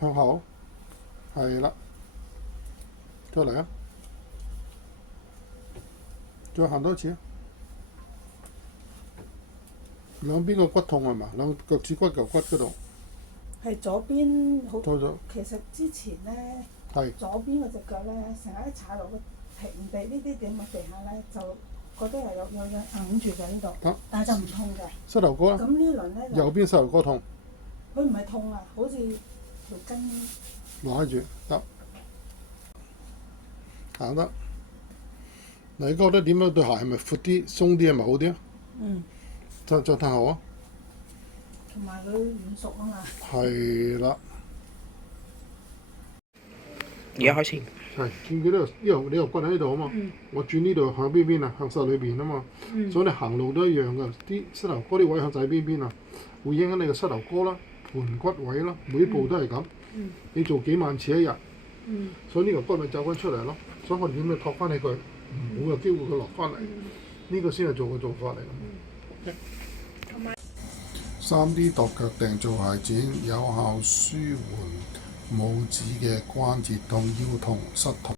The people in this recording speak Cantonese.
向後，係啦，再嚟啊！再行多次啊！兩邊個骨痛係嘛？兩腳趾骨嚿骨嗰度。係左邊好。多咗。其實之前咧，係左邊嗰隻腳咧，成日一踩落個平地呢啲點嘅地下咧，就覺得係有嘢揞住嘅呢度。啊但係就唔痛嘅。膝頭哥啦。咁呢輪咧就右邊膝頭哥痛。佢唔係痛啊，好似條筋攞住得，行得。你覺得點樣對鞋係咪闊啲、鬆啲係咪好啲啊？嗯。再褪後啊！同埋佢軟熟啊嘛。係啦。而家開始。係見佢呢個骨喺呢度啊嘛，我轉呢度向邊邊啊？向晒裏邊啊嘛，所以你行路都一樣㗎。啲膝頭哥啲位向晒邊邊啊，會影響你個膝頭哥啦、盤骨位啦，每一步都係咁。你做幾萬次一日，所以呢個骨咪走翻出嚟咯。所以我哋點樣托翻起佢，唔好有機會佢落翻嚟。呢個先係做法嚟㗎。3D 度腳訂做鞋墊，有效舒緩拇指嘅關節痛、腰痛、膝痛。